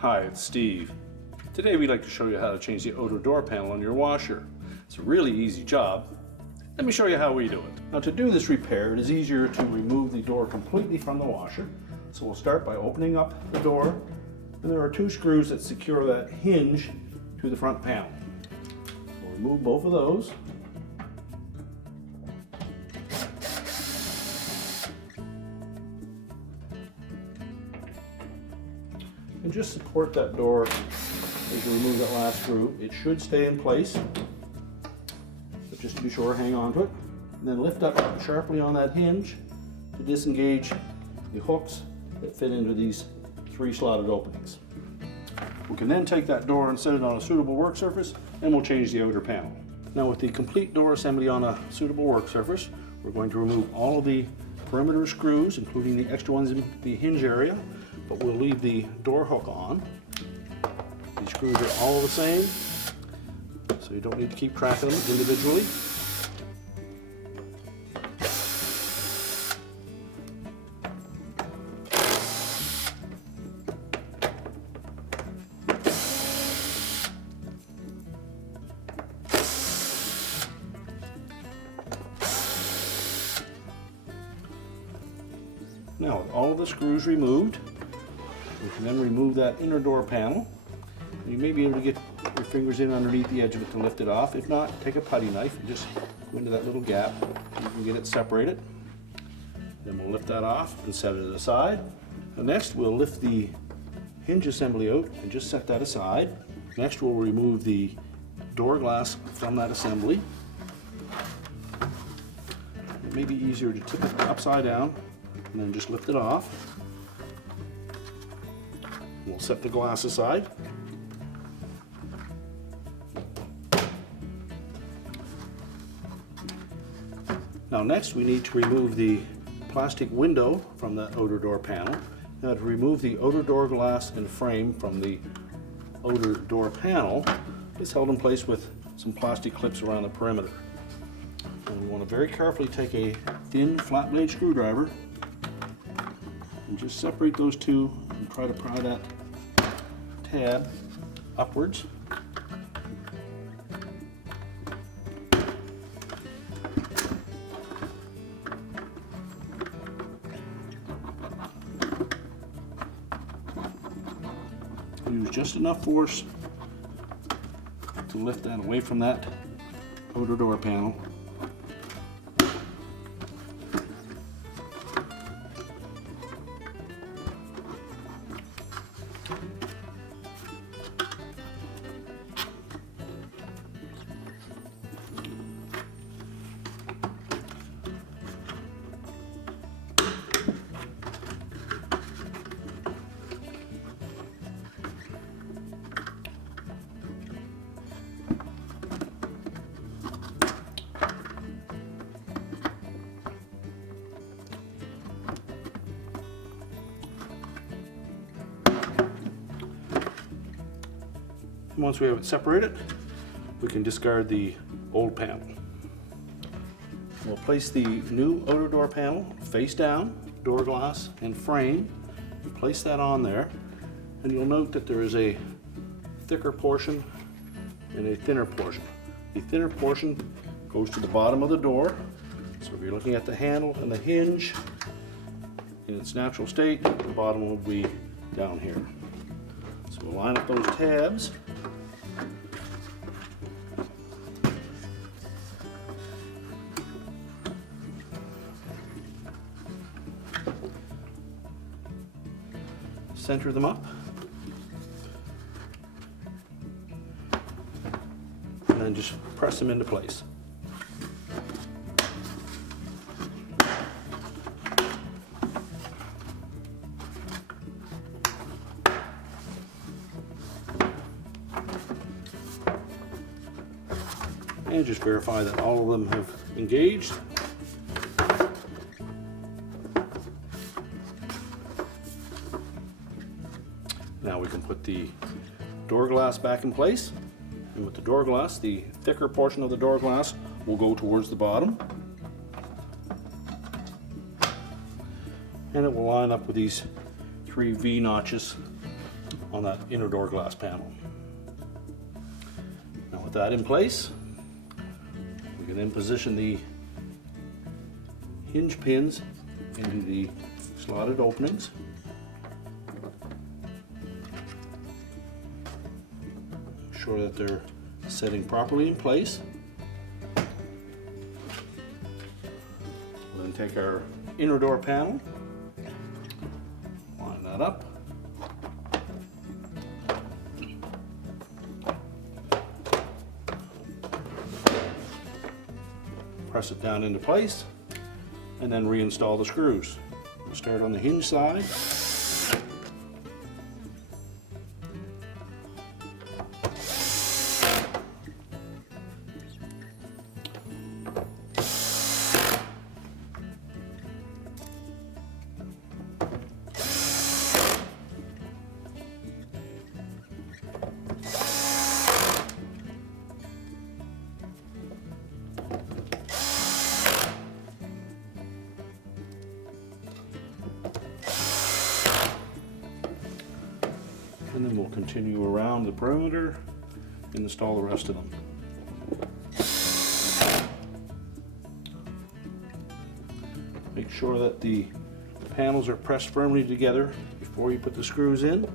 Hi, it's Steve. Today we'd like to show you how to change the outer door panel on your washer. It's a really easy job. Let me show you how we do it. Now to do this repair, it is easier to remove the door completely from the washer. So we'll start by opening up the door, and there are two screws that secure that hinge to the front panel. We'll remove both of those. And just support that door as you remove that last screw. It should stay in place, but just to be sure, hang on to it. And then lift up sharply on that hinge to disengage the hooks that fit into these three slotted openings. We can then take that door and set it on a suitable work surface, and we'll change the outer panel. Now with the complete door assembly on a suitable work surface, we're going to remove all of the perimeter screws, including the extra ones in the hinge area, but we'll leave the door hook on. These screws are all the same, so you don't need to keep track of them individually. Now with all the screws removed, we can then remove that inner door panel. You may be able to get your fingers in underneath the edge of it to lift it off. If not, take a putty knife and just go into that little gap. You can get it separated. Then we'll lift that off and set it aside. And next we'll lift the hinge assembly out and just set that aside. Next we'll remove the door glass from that assembly. It may be easier to tip it upside down and then just lift it off. We'll set the glass aside. Now next we need to remove the plastic window from the outer door panel. Now to remove the outer door glass and frame from the outer door panel, it's held in place with some plastic clips around the perimeter. And we want to very carefully take a thin flat blade screwdriver and just separate those two and try to pry that tab upwards. Use just enough force to lift that away from that outer door panel. Once we have it separated, we can discard the old panel. We'll place the new outer door panel face down, door glass and frame, and place that on there. And you'll note that there is a thicker portion and a thinner portion. The thinner portion goes to the bottom of the door. So if you're looking at the handle and the hinge in its natural state, the bottom will be down here. So we'll line up those tabs. Center them up, and then just press them into place. And just verify that all of them have engaged. Now we can put the door glass back in place, and with the door glass, the thicker portion of the door glass will go towards the bottom, and it will line up with these 3 V notches on that inner door glass panel. Now with that in place, we can then position the hinge pins into the slotted openings. Ensure that they're setting properly in place. We'll then take our inner door panel, line that up. Press it down into place and then reinstall the screws. We'll start on the hinge side. And then we'll continue around the perimeter and install the rest of them. Make sure that the panels are pressed firmly together before you put the screws in,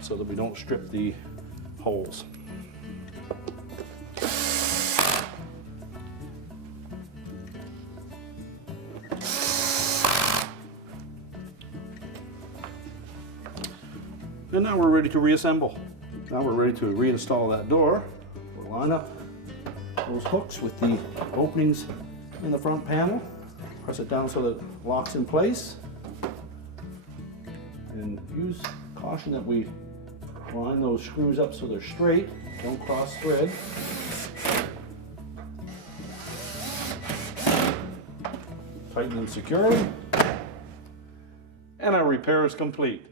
so that we don't strip the holes. And now we're ready to reassemble. Now we're ready to reinstall that door. We'll line up those hooks with the openings in the front panel. Press it down so that it locks in place. And use caution that we line those screws up so they're straight, don't cross thread. Tighten them securely. And our repair is complete.